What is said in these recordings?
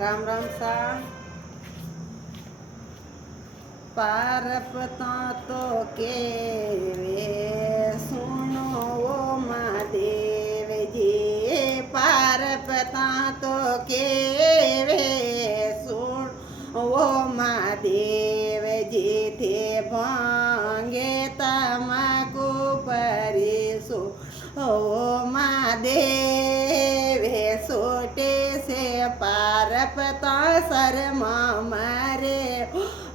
राम राम सा पारपता तो के वे सुनो वो महादेव जी पारपता तो के वे सुनो वो महादेव जी थे भांगे तमको परिसो ओ महादेव सोटे से पारपता शर्म मरे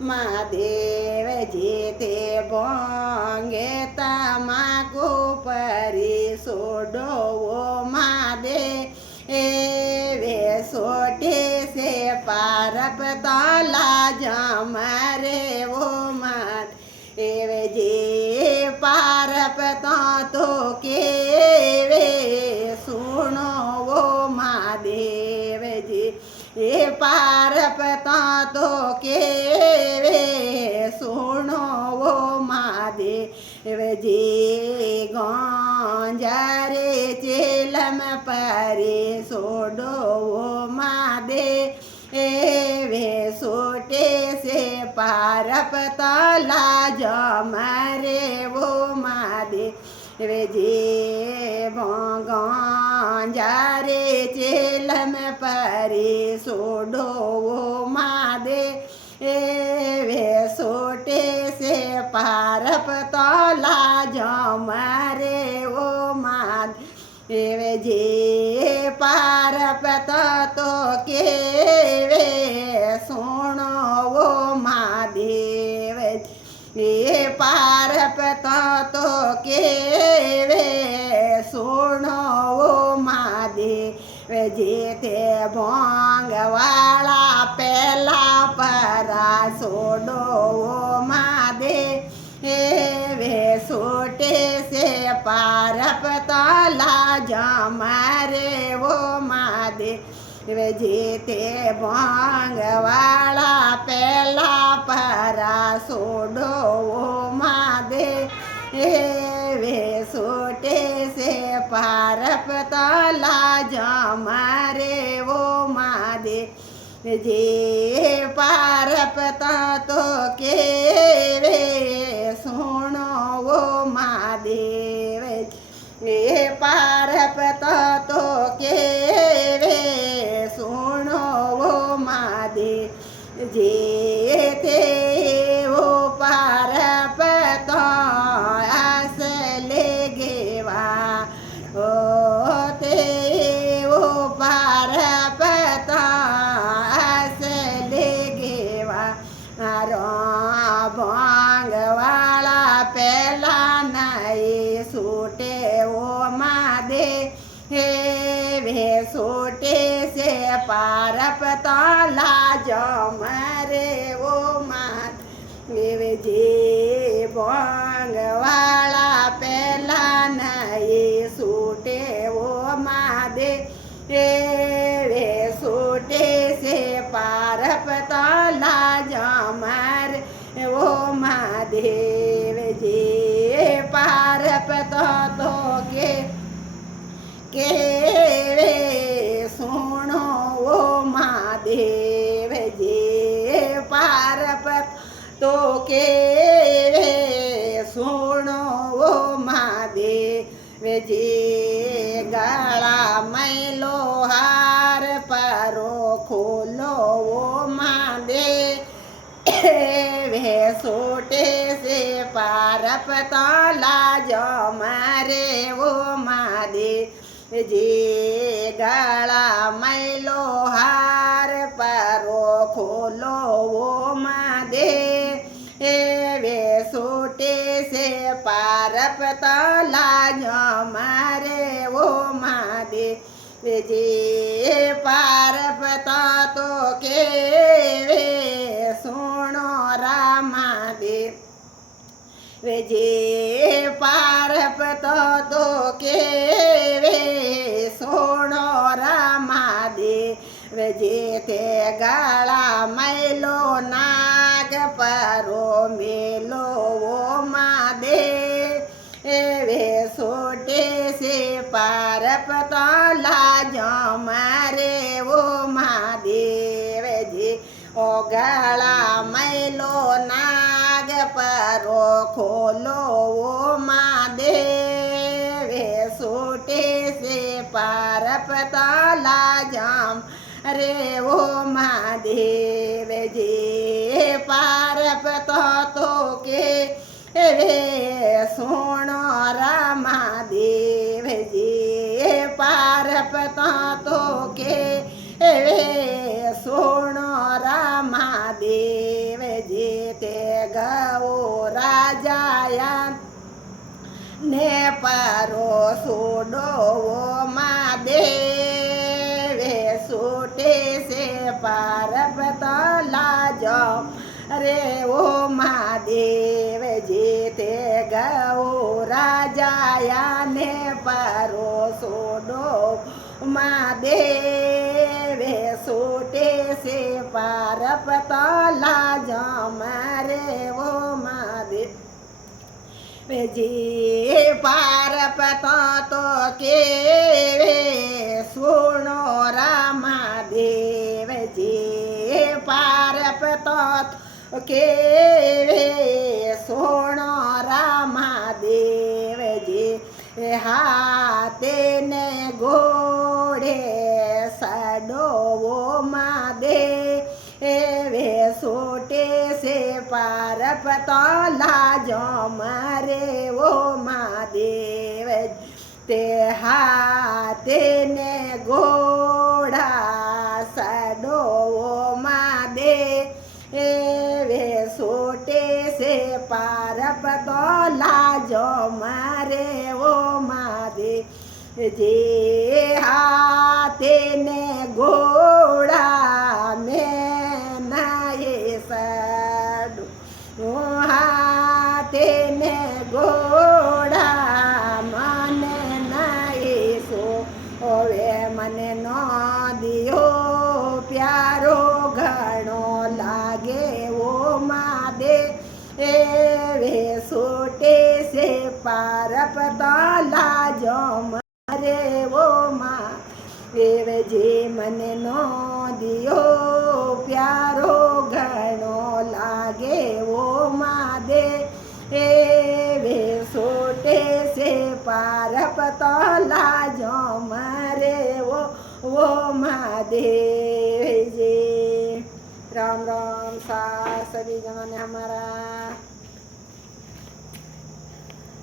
महादेव जी ते भोंगे तमाकू परी सोडो वो महादेव सोटे से पारपता लाज मरे वो महादेव जी पारपता तो के वे सुनो वो महादेव जी ये पारपता तो के वे सुनो वो महादेव जी गंजारे चेलम परे सोडो वो महादेव सोटे से पारपता लाज मरे वो महादेव जी गंजारे चेलम परे सोडो वो महादेव सोटे से पारपता लाज मरे वो महादेव जी पारपता तो के वे सुनो वो महादेव ये पारपता तो के वे सुनो वो महादेव जी ते भोंग वाला पहला परा सोडो वो महादेव सोटे से पारपता लाज मरे वो महादेव जी ते भोंग वाला पहला परा सोडो वो महादेव सोटे से पारपता लाज मरे वो महादेव जी पारपता तो के वे सुनो वो महादेव ये पारपता तो के वे सुनो वो महादेव जी ते वो पारपता असले गेवा ओ ते वो पारपता असले गेवा भांग वाला पहला नहीं सूटे वो महादेव सोटे से पारपता लाज मरे वो महादेव जी भांग वाला पहला नहीं सूटे वो महादेव सोटे से पारपता लाज मरे वो महादेव जी पारपता तो के वे सुनो वो महादेव जी पारपत तो के वे सुनो वो महादेव जी गला मैलो हार परो खोलो वो महादेव सोटे से पारपता लाज मरे वो महादेव जी गला मैलो हार परो खोलो वो महादेव सोटे से पारपता लाज मरे वो महादेव जी पारपता तो के वे सुनो रामादेव जी पारपता तो के वे सुनो रामादेव जी ते गला मैलो नाग परो मेलो वो महादेव सोटे से पारपता लाज मरे वो महादेव गला मैलो नाग परो खोलो ओ महादेव सूटे से पारप ताला जाम रे ओ महादेव जी पारप तो के वे सोनो महादेव जी पारप तो के वे सोनो महादेव जी ते गौ राजाया ने परो सोडो महादेव सूटे से पारप तला जाओ रे ओ महादेव जी ते गौ राजाया ने परो सोडो महादेव सूटे से पारप तला जाओ रे ओ महादेव जी पारप तो के सुनो महादेव जी पारप तो के सुनो महादेव जी हाथे ने घोड़े सडो वो महादेव सोटे से पारप तला जो मारे वो महादेव ते हाथे ने घोड़ा सडो वो महादेव सोटे से पारप तला जो मारे वो महादेव जे हाथे ने घोड़ा में नाये सडो हाथे ने घोड़ा मन नाये सो ओवे मन नो दियो प्यारो घणो लागे वो महादेव वे सोटे से पारप तला जो मारे वो महादेव जी मन नो दियो प्यारो घणो लागे वो महादेव वे सोटे से पारप तला जो मारे वो महादेव जी। राम राम सा सभी जनों ने हमारा